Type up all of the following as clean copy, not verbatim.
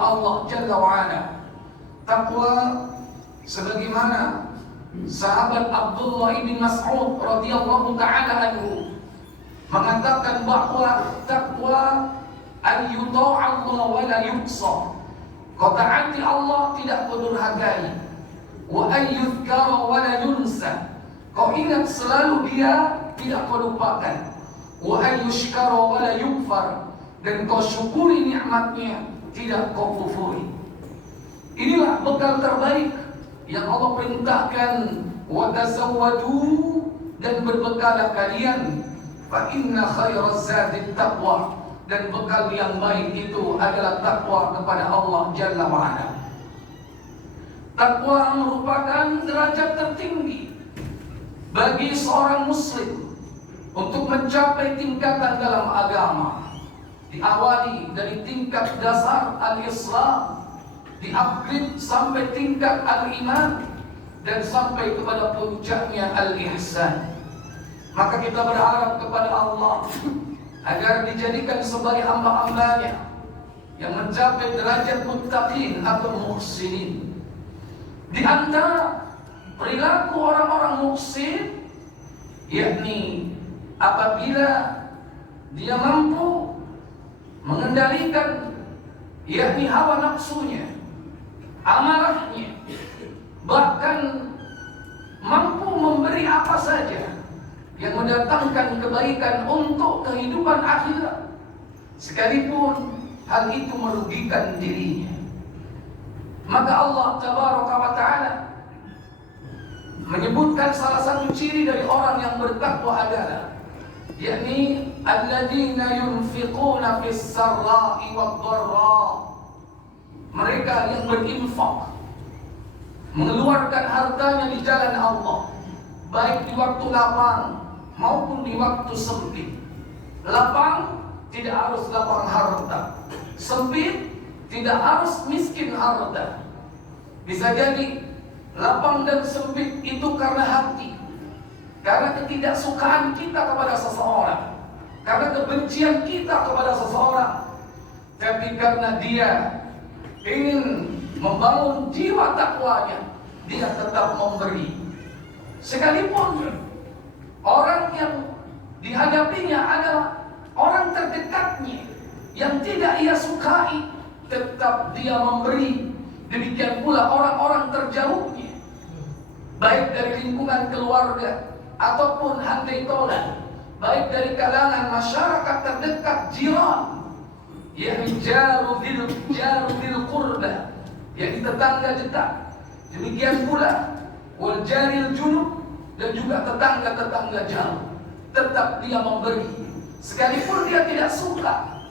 Allah Jalla wa'ala. Takwa sebagaimana sahabat Abdullah bin Mas'ud radhiyallahu ta'ala anhu mengatakan bahwa takwa an yuta'a Allah wa la yuqsa. Kau taati Allah tidak kau durhakai. Wa an yuzkara wa la yunsa. Kau ingat selalu Dia, tidak kau lupakan. Wa an yushkara wa la yukfar. Dan kau syukuri nikmatnya, tidak kau kufuri. Inilah bekal terbaik yang Allah perintahkan, wa tazawwadu, dan berbekalah kalian, fa inna khairaz zadi taqwa, dan bekal yang baik itu adalah takwa kepada Allah Jalla wa'ala. Takwa merupakan derajat tertinggi bagi seorang muslim untuk mencapai tingkatan dalam agama. Diawali dari tingkat dasar al-Islam, di-upgrade sampai tingkat al-iman, dan sampai kepada puncaknya al-ihsan. Maka kita berharap kepada Allah agar dijadikan sebagai hamba-hambanya yang mencapai derajat muttaqin atau muhsinin. Di antara perilaku orang-orang muhsin, yakni apabila dia mampu mengendalikan yakni hawa nafsunya, amarahnya, bahkan mampu memberi apa saja yang mendatangkan kebaikan untuk kehidupan akhirat, sekalipun hal itu merugikan dirinya. Maka Allah Tabaraka wa Ta'ala menyebutkan salah satu ciri dari orang yang bertakwa adalah, yakni alladzina yunfiquna fis sarra'i wad dharra. Mereka yang berinfak, mengeluarkan hartanya di jalan Allah, baik di waktu lapang maupun di waktu sempit. Lapang tidak harus lapang harta, sempit tidak harus miskin harta. Bisa jadi lapang dan sempit itu karena hati, karena ketidaksukaan kita kepada seseorang, karena kebencian kita kepada seseorang. Tapi karena dia ingin membangun jiwa takwanya, dia tetap memberi. Sekalipun orang yang dihadapinya adalah orang terdekatnya yang tidak ia sukai, tetap dia memberi. Demikian pula orang-orang terjauhnya, baik dari lingkungan keluarga ataupun handai tolan, baik dari kalangan masyarakat terdekat, jiran, yakni jaru bil qurba, yakni tetangga dekat. Demikian pula wal jaril junub, dan juga tetangga-tetangga jauh, tetap dia memberi sekalipun dia tidak suka.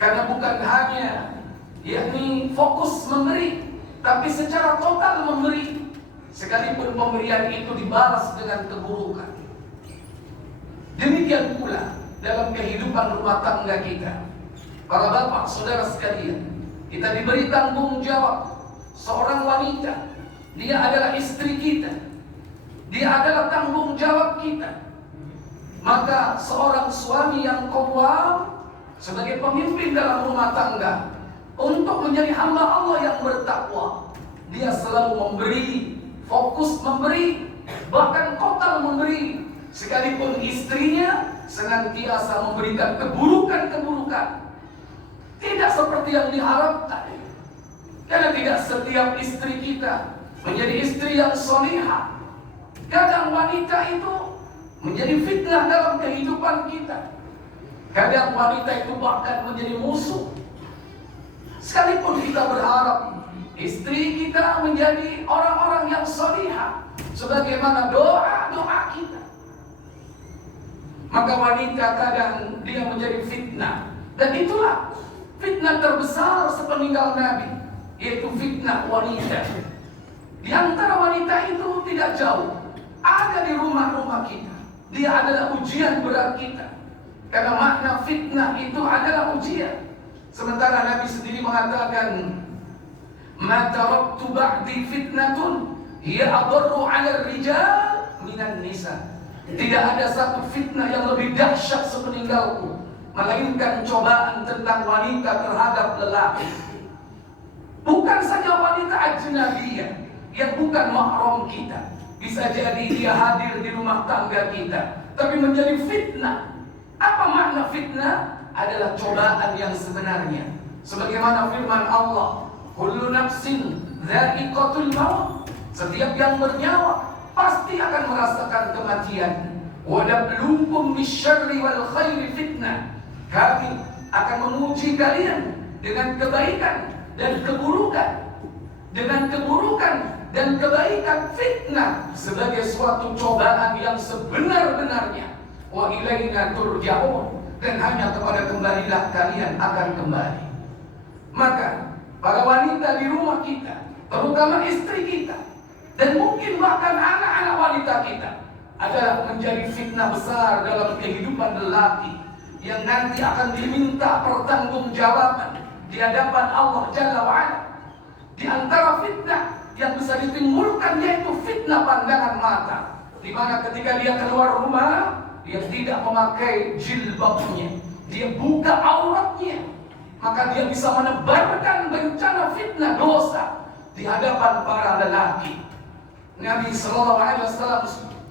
Karena bukan hanya yakni fokus memberi, tapi secara total memberi, sekalipun pemberian itu dibalas dengan keburukan. Demikian pula dalam kehidupan rumah tangga kita. Para bapak, saudara sekalian, kita diberi tanggung jawab. Seorang wanita, dia adalah istri kita, dia adalah tanggung jawab kita. Maka seorang suami yang qawwam sebagai pemimpin dalam rumah tangga, untuk menjadi hamba Allah yang bertakwa, dia selalu memberi, fokus memberi, bahkan total memberi. Sekalipun istrinya senantiasa memberikan keburukan-keburukan, tidak seperti yang diharapkan. Karena tidak setiap istri kita menjadi istri yang solihah. Kadang wanita itu menjadi fitnah dalam kehidupan kita. Kadang wanita itu bahkan menjadi musuh. Sekalipun kita berharap istri kita menjadi orang-orang yang solihah, sebagaimana doa-doa kita, maka wanita kadang dia menjadi fitnah. Dan itulah fitnah terbesar sepeninggal Nabi, yaitu fitnah wanita. Di antara wanita itu tidak jauh, ada di rumah-rumah kita. Dia adalah ujian berat kita. Karena makna fitnah itu adalah ujian. Sementara Nabi sendiri mengatakan, "Ma taraktu ba'di fitnatun hiya adarru 'ala ar-rijal minan nisa." Tidak ada satu fitnah yang lebih dahsyat sepeninggalku, melainkan cobaan tentang wanita terhadap lelaki. Bukan saja wanita ajnabiyah yang bukan mahram kita, bisa jadi dia hadir di rumah tangga kita, tapi menjadi fitnah. Apa makna fitnah? Adalah cobaan yang sebenarnya. Sebagaimana firman Allah, kullu nafsin dha'iqatul maut. Setiap yang bernyawa pasti akan merasakan kematian. Wa nabluukum bisyarri wal khairi fitnah. Kami akan menguji kalian dengan kebaikan dan keburukan. Dengan keburukan dan kebaikan, fitnah sebagai suatu cobaan yang sebenar-benarnya. Wa ilaina turja'un, dan hanya kepada kembalilah kalian akan kembali. Maka para wanita di rumah kita, terutama istri kita, dan mungkin bahkan anak-anak wanita kita, adalah menjadi fitnah besar dalam kehidupan lelaki yang nanti akan diminta pertanggungjawaban di hadapan Allah Jalla wa'ala. Di antara fitnah yang bisa ditimbulkan yaitu fitnah pandangan mata, di mana ketika dia keluar rumah, dia tidak memakai jilbabnya, dia buka auratnya, maka dia bisa menebarkan bencana fitnah dosa di hadapan para lelaki. Nabi Sallallahu Alaihi Wasallam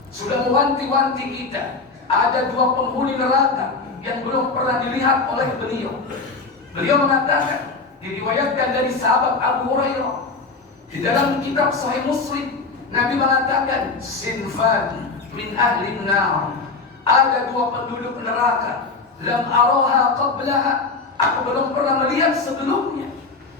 sudah mewanti-wanti kita. Ada 2 penghuni neraka yang belum pernah dilihat oleh beliau. Beliau mengatakan, diriwayatkan dari sahabat Abu Hurairah di dalam kitab Sahih Muslim, Nabi mengatakan, sinfan min ahli nar. Ada 2 penduduk neraka, lam araha qablaha, aku belum pernah melihat sebelumnya.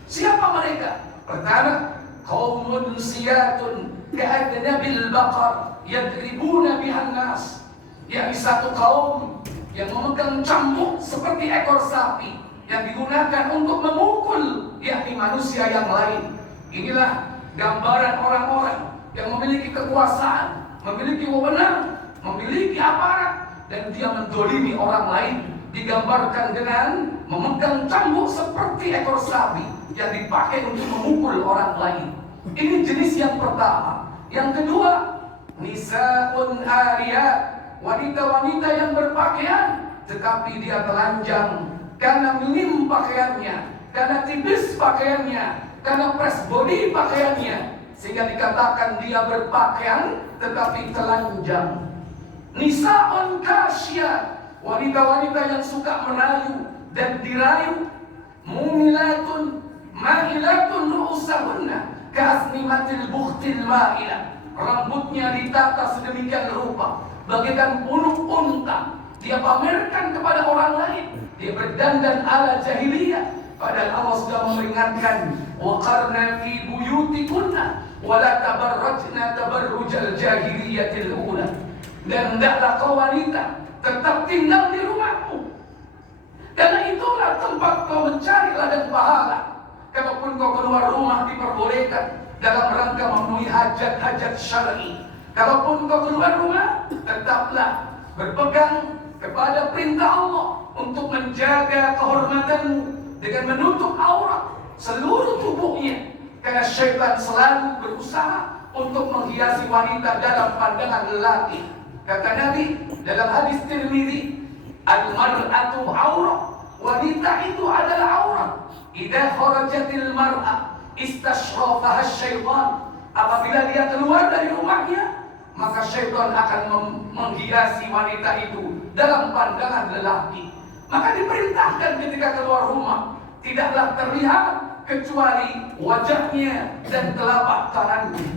Siapa mereka? Pertama, qaumun siyatun ka'adnabil baqar yadribuna bihan nas. Yakni satu kaum yang memegang cambuk seperti ekor sapi yang digunakan untuk memukul yakni manusia yang lain. Inilah gambaran orang-orang yang memiliki kekuasaan, memiliki wewenang, memiliki aparat, dan dia mendolimi orang lain. Digambarkan dengan memegang cambuk seperti ekor sapi yang dipakai untuk memukul orang lain. Ini jenis yang pertama. Yang kedua, nisaun ariyat, wanita-wanita yang berpakaian tetapi dia telanjang karena minim pakaiannya, karena tipis pakaiannya, karena press body pakaiannya, sehingga dikatakan dia berpakaian tetapi telanjang. Nisa'un kasyat, wanita-wanita yang suka merayu dan dirayu. Mumilatun ma'ilatun ru'usahunna ka'asnimatil bukhtil ma'ilah. Rambutnya ditata sedemikian rupa bagaikan punuk unta. Dia pamerkan kepada orang lain. Dia berdandan ala jahiliyah. Padahal Allah sudah memperingatkan, waqarna fi buyutikunna wala tabarrajna tabarrujal jahiliyatil ula. Dan hendaklah kau wanita tetap tinggal di rumahmu, karena itulah tempat kau mencari ladang pahala. Kalaupun kau keluar rumah diperbolehkan dalam rangka memenuhi hajat-hajat syar'i. Kalaupun kau keluar rumah, tetaplah berpegang kepada perintah Allah untuk menjaga kehormatanmu dengan menutup aurat seluruh tubuhnya, karena syaitan selalu berusaha untuk menghiasi wanita dalam pandangan lelaki. Kata Nabi dalam hadis Tirmidzi, al-mar'atu aurah, wanita itu adalah aurat. Idza kharajatil mar'ah istashrafaha syaitan. Apabila dia keluar dari rumahnya, maka syaitan akan menghiasi wanita itu dalam pandangan lelaki. Maka diperintahkan ketika keluar rumah, tidaklah terlihat kecuali wajahnya dan telapak tangannya.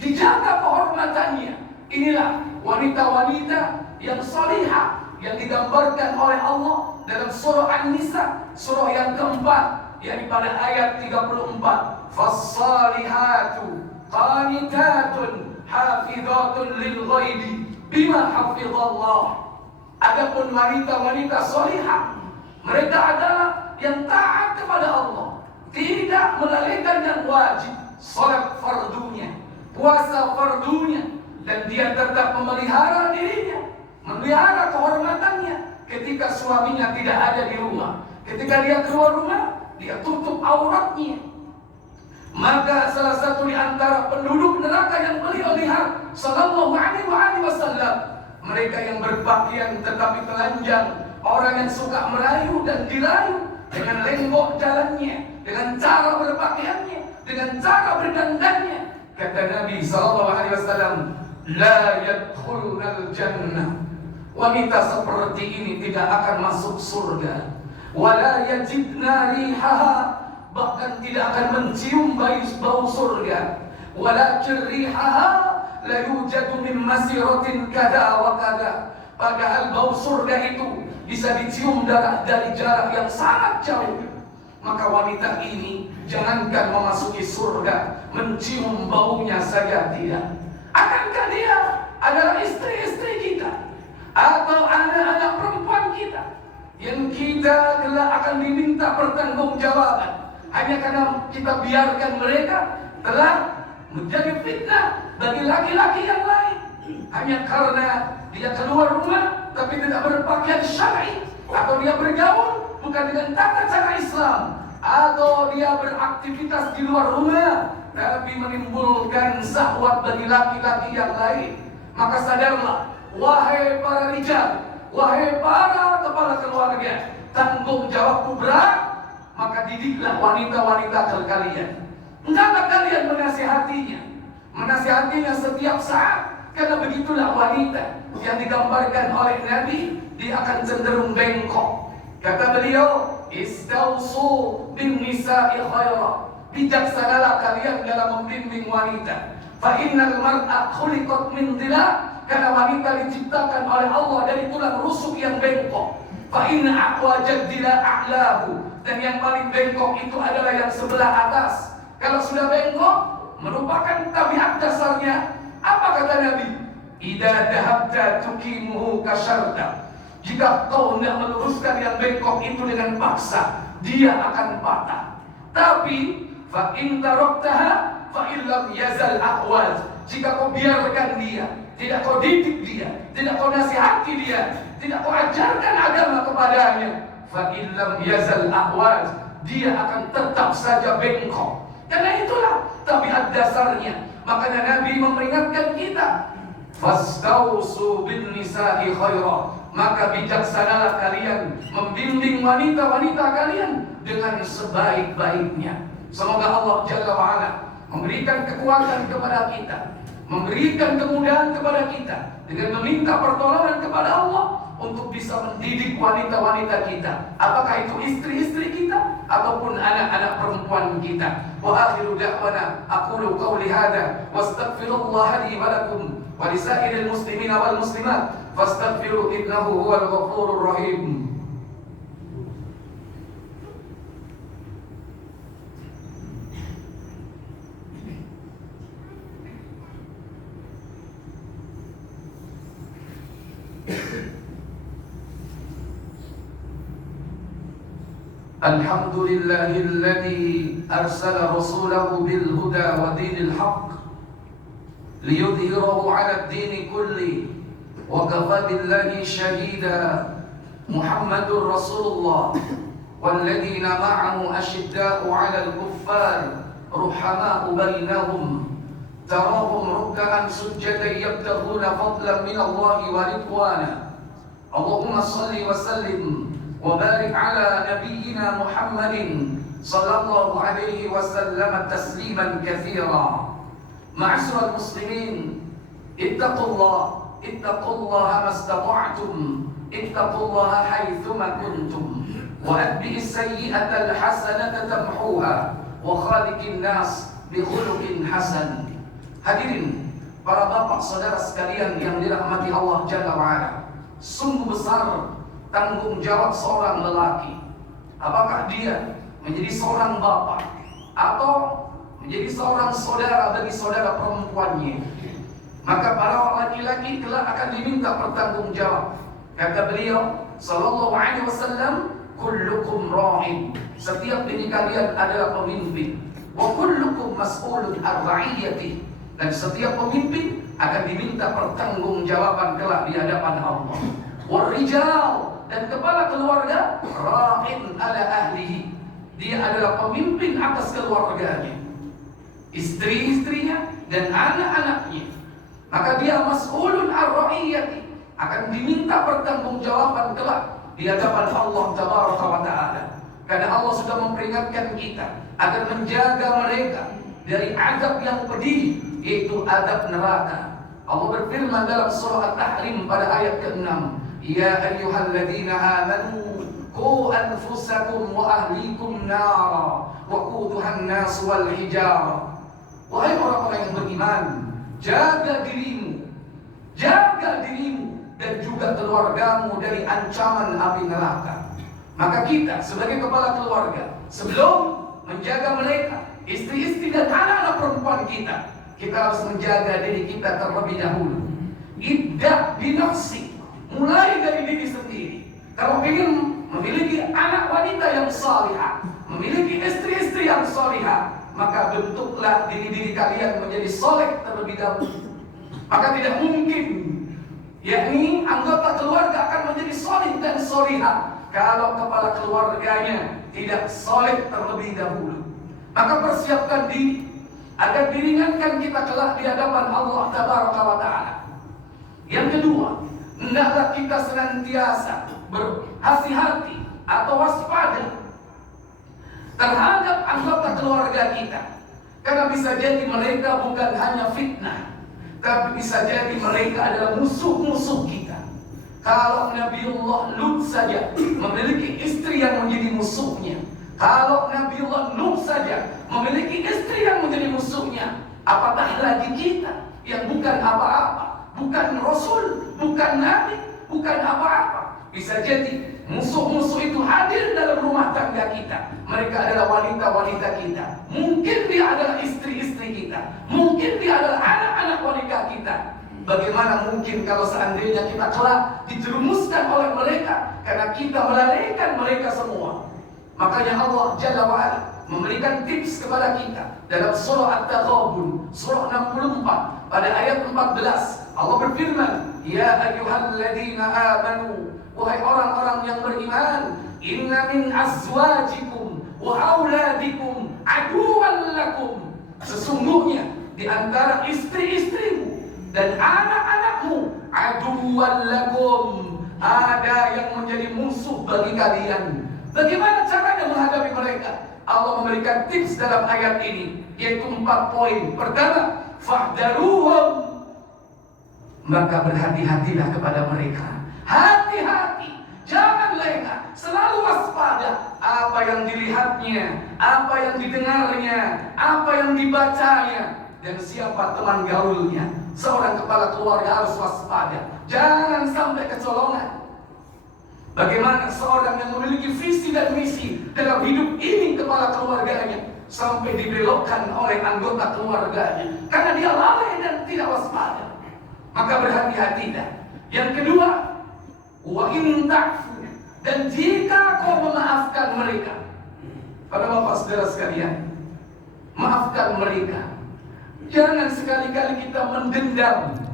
Dijaga kehormatannya. Inilah wanita-wanita yang salihah yang digambarkan oleh Allah dalam surah An-Nisa, surah yang keempat, yakni pada ayat 34. Fas-salihatu qanitatun hafizatun lil ghaibi bima hafizallah. Adapun wanita-wanita salihah, mereka adalah yang taat kepada Allah, tidak melalaikan yang wajib, salat fardunya, puasa fardunya, dan dia tetap memelihara dirinya, memelihara kehormatannya ketika suaminya tidak ada di rumah. Ketika dia keluar rumah, dia tutup auratnya. Maka salah satu di antara penduduk neraka yang beliau lihat sallallahu alaihi wasallam, mereka yang berpakaian tetapi telanjang, orang yang suka merayu dan dirayu dengan lenggok jalannya, dengan cara berpakaian dengan cara berdandannya. Kata Nabi SAW, la yadkhulnal jannah, wanita seperti ini tidak akan masuk surga. Wala yajidna rihaha, bahkan tidak akan mencium bau surga. Walakin rihaha la yujadu min masiratin kada wa kada, padahal bau surga itu bisa dicium dari jarak yang sangat jauh. Maka wanita ini jangankan memasuki surga, mencium baunya saja tidak. Akankah dia adalah istri-istri kita atau anak-anak perempuan kita yang kita kelak akan diminta pertanggungjawaban hanya karena kita biarkan mereka telah menjadi fitnah bagi laki-laki yang lain, hanya karena dia keluar rumah tapi tidak berpakaian syar'i, atau dia bergaul bukan dengan tata cara Islam, atau dia beraktivitas di luar rumah tapi menimbulkan syahwat bagi laki-laki yang lain. Maka sadarlah, wahai para rijal, wahai para kepala keluarga, tanggung jawabku berat. Maka didiklah wanita-wanita kalian. Hendaklah kalian menasihatinya setiap saat, karena begitulah wanita yang digambarkan oleh Nabi, dia akan cenderung bengkok. Kata beliau, istausu bin nisa'i khaira, bijaksanalah kalian dalam membimbing wanita. Fa innal mar'a khuliqat min dhila, karena wanita diciptakan oleh Allah dari tulang rusuk yang bengkok. Fa inna aqwajad dhila a'lahu, dan yang paling bengkok itu adalah yang sebelah atas. Kalau sudah bengkok, merupakan tabiat dasarnya. Apa kata Nabi? Idza dhahabta tuqimuhu kasyarta, jika kau hendak meluruskan yang bengkok itu dengan paksa, dia akan patah. Tapi fa in taraktaha fa illam yazal aqwaz, jika kau biarkan dia, tidak kau didik dia, tidak kau nasihati dia, tidak kau ajarkan agama kepadanya, fa illam yazal aqwaz, dia akan tetap saja bengkok. Karena itulah tabiat dasarnya. Makanya Nabi memperingatkan kita, fastausu bin nisa'i khaira, maka bijaksanalah kalian membimbing wanita-wanita kalian dengan sebaik-baiknya. Semoga Allah Jalla wa'ala memberikan kekuatan kepada kita, memberikan kemudahan kepada kita dengan meminta pertolongan kepada Allah untuk bisa mendidik wanita-wanita kita, apakah itu istri-istri kita ataupun anak-anak perempuan kita. Wa akhiru da'wana aqulu qawli hadha wastaghfirullah li wa lakum wa lisairil muslimina wal muslimat fastaghfiru innahu huwal ghafurur rahim. Alhamdulillahilladzi arsala rasulahu bil huda wa dinil haqq liyudhhirahu 'ala ad-din kulli wa kafa billahi shahida. Muhammadur Rasulullah walladzina ma'ahu ashidda'u 'alal kuffar ruhama'u bainahum tarahum ruk'an sujjadan yabtaghuna fadlan min Allah wa ridwana. Allahumma shalli wa sallim wa barik ala nabiyyina Muhammadin sallallahu alaihi wasallam tasliman katsira. Ma'asyiral muslimin, ittaqullaha mastata'tum, ittaqullaha haitsuma kuntum, wa atbi'is sayyi'ata alhasanata tamhuha wa khaliqin nas bi khuluqin hasan. Hadirin para bapak saudara sekalian yang dirahmati Allah Jalla wa'ala, sungguh besar tanggung jawab seorang lelaki. Apakah dia menjadi seorang bapak atau menjadi seorang saudara bagi saudara perempuannya? Maka para laki-laki kelak akan diminta pertanggung jawab. Kata beliau sallallahu alaihi wasallam, kullukum ra'in, setiap dari kalian adalah pemimpin, wa kullukum mas'ulun an ra'iyatihi, dan setiap pemimpin akan diminta pertanggungjawaban kelak di hadapan Allah. Warijal, dan kepala keluarga, ra'in ala ahlihi, dia adalah pemimpin atas keluarganya, istri-istrinya dan anak-anaknya. Maka dia mas'ulun ar-ra'iyati, akan diminta pertanggungjawaban kelak di hadapan Allah Tabaraka wa Ta'ala. Karena Allah sudah memperingatkan kita, akan menjaga mereka dari azab yang pedih, yaitu azab neraka. Allah berfirman dalam surah At-Tahrim pada ayat ke-6, Ya ayyuhalladzina amanu qu anfusakum wa ahlikum nara waquduhan nas wal hijarah. Wahai orang-orang yang beriman, jaga dirimu dan juga keluargamu dari ancaman api neraka. Maka kita sebagai kepala keluarga, sebelum menjaga mereka, istri-istri dan anak-anak perempuan kita harus menjaga diri kita terlebih dahulu. Ibda binafsi, mulai dari diri sendiri. Kalau ingin memiliki anak wanita yang salihah, memiliki istri-istri yang salihah, maka bentuklah diri-diri kalian menjadi soleh terlebih dahulu. Maka tidak mungkin, yakni anggota keluarga akan menjadi soleh dan solihah kalau kepala keluarganya tidak soleh terlebih dahulu. Maka persiapkan diri agar diringankan kita kelak di hadapan Allah Tabaraka wa Ta'ala. Yang kedua, hendaklah kita senantiasa berhati-hati atau waspada terhadap anggota keluarga kita, karena bisa jadi mereka bukan hanya fitnah, tapi bisa jadi mereka adalah musuh-musuh kita. Kalau Nabiullah Lut saja memiliki istri yang menjadi musuhnya, kalau Nabiullah Nuh saja memiliki istri yang menjadi musuhnya, apatah lagi kita yang bukan apa-apa, bukan Rasul, bukan Nabi, bukan apa-apa. Bisa jadi musuh-musuh itu hadir dalam rumah tangga kita. Mereka adalah wanita-wanita kita. Mungkin dia adalah istri-istri kita. Mungkin dia adalah anak-anak wanita kita. Bagaimana mungkin kalau seandainya kita kelak dijerumuskan oleh mereka, karena kita melalaikan mereka semua. Makanya Allah Jalla wa'ala memberikan tips kepada kita dalam surah At-Taghabun, surah 64 pada ayat 14. Allah berfirman, Ya ayyuhalladzina amanu, wahai orang-orang yang beriman, inna min azwajikum wa auladikum aduwwan lakum. Sesungguhnya di antara istri-istrimu dan anak-anakmu aduwwan lakum, ada yang menjadi musuh bagi kalian. Bagaimana caranya menghadapi mereka? Allah memberikan tips dalam ayat ini, yaitu 4 poin. Pertama, fahdaruhum, maka berhati-hatilah kepada mereka. Hati-hati, jangan lengah, selalu waspada. Apa yang dilihatnya, apa yang didengarnya, apa yang dibacanya, dan siapa teman gaulnya. Seorang kepala keluarga harus waspada, jangan sampai kecolongan. Bagaimana seorang yang memiliki visi dan misi dalam hidup ini kepala keluarganya sampai dibelokkan oleh anggota keluarganya karena dia lalai dan tidak waspada. Maka berhati-hatilah. Yang kedua, wa in ta'fu, dan jika kau memaafkan mereka. Para bapak saudara sekalian, maafkan mereka. Jangan sekali-kali kita mendendam.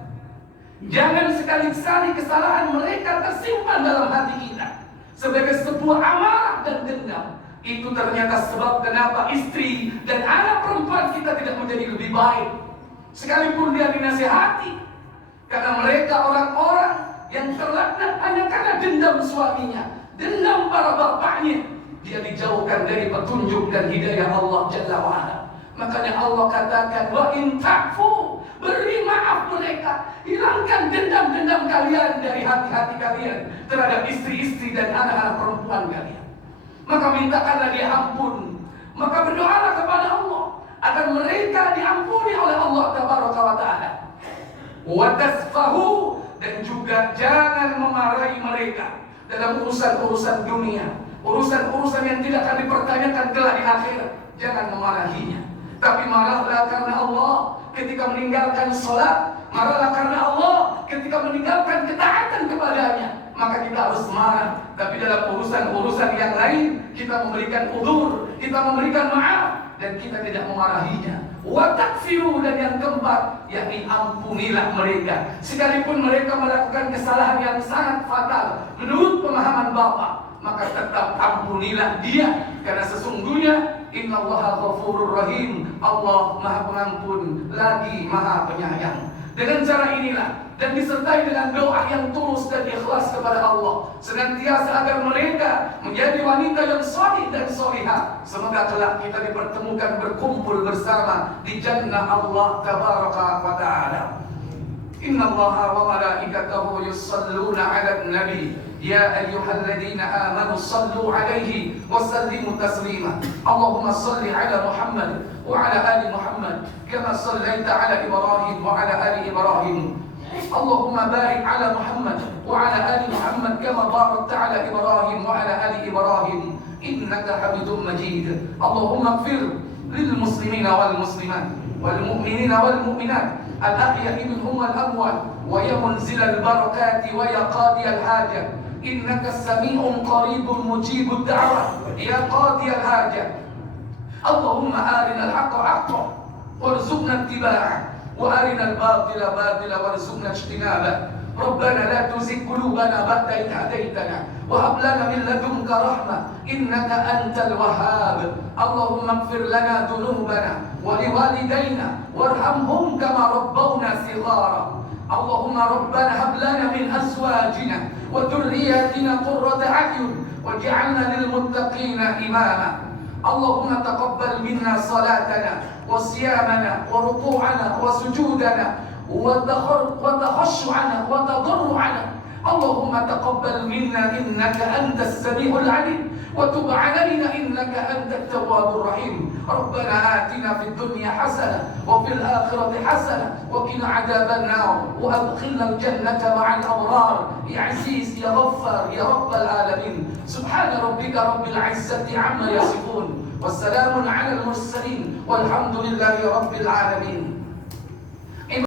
Jangan sekali-kali kesalahan mereka tersimpan dalam hati kita sebagai sebuah amarah dan dendam. Itu ternyata sebab kenapa istri dan anak perempuan kita tidak menjadi lebih baik. Sekalipun dia dinasihati, karena mereka orang-orang yang terlaknat hanya karena dendam suaminya, dendam para bapaknya, dia dijauhkan dari petunjuk dan hidayah Allah Jalla wa'ala. Makanya Allah katakan, wa in ta'fu, beri maaf mereka, hilangkan dendam-dendam kalian dari hati-hati kalian terhadap istri-istri dan anak-anak perempuan kalian. Maka mintakanlah dia ampun, maka berdoalah kepada Allah agar mereka diampuni oleh Allah Tabaraka wa Ta'ala. Wa tasfahu, dan juga jangan memarahi mereka dalam urusan-urusan dunia, urusan-urusan yang tidak akan dipertanyakan kelak di akhirat. Jangan memarahinya, tapi marahlah karena Allah ketika meninggalkan sholat, marahlah karena Allah ketika meninggalkan ketaatan kepadanya. Maka kita harus marah, tapi dalam urusan-urusan yang lain kita memberikan udzur, kita memberikan maaf, dan kita tidak memarahinya. Wa takfiru, dan yang keempat, yakni ampunilah mereka sekalipun mereka melakukan kesalahan yang sangat fatal menurut pemahaman Bapak, maka tetap ampunilah dia, karena sesungguhnya innallaha ghafurur rahim, Allah Maha Pengampun lagi Maha Penyayang. Dengan cara inilah dan disertai dengan doa yang tulus dan ikhlas kepada Allah, senantiasa agar mereka menjadi wanita yang salih dan salihah. Semoga kelak kita dipertemukan berkumpul bersama di jannah Allah tabaraka wa ta'ala. Inna Allah wa malaikatahu yusalluna 'alan nabi ya ayyuhalladzina amanu sallu 'alaihi wa sallimu taslima. Allahumma salli 'ala Muhammad wa 'ala ali Muhammad kama sallaita 'ala Ibrahim wa 'ala ali Ibrahim. Allahumma barik 'ala Muhammad wa 'ala ali Muhammad kama barakta 'ala Ibrahim wa 'ala ali Ibrahim innaka Hamidum Majid. Allahumma ighfir lil muslimina wal muslimat wal mu'minina wal mu'minat الأحياء منهم والأموات ويا منزل البركات ويا قاضي الحاجة إنك سميع قريب مجيب الدعوة يا قاضي الحاجة. اللهم أرنا الحق حقا وارزقنا اتباعه وأرنا الباطل باطلا وارزقنا اجتنابه. ربنا لا تزغ قلوبنا بعد إذ هديتنا وهب لنا من لدنك رحمة إنك أنت الوهاب. اللهم اغفر لنا ذنوبنا ولوالدينا وارحمهم كما ربونا صغارا. اللهم ربنا هب لنا من أزواجنا وذرياتنا قرة أعين واجعلنا للمتقين إماما. اللهم تقبل منا صلاتنا وصيامنا وركوعنا وسجودنا وتخشعنا وتضرعنا. اللهم تقبل منا إنك أنت السميع العليم وتب علينا إنك أنت التواب الرحيم. ربنا آتنا في الدنيا حسنة وفي الآخرة حسنة وقنا عذاب النار وأدخلنا الجنة مع الأبرار يا عزيز يا غفار يا رب العالمين. سبحان ربك رب العزة عما يصفون والسلام على المرسلين والحمد لله رب العالمين.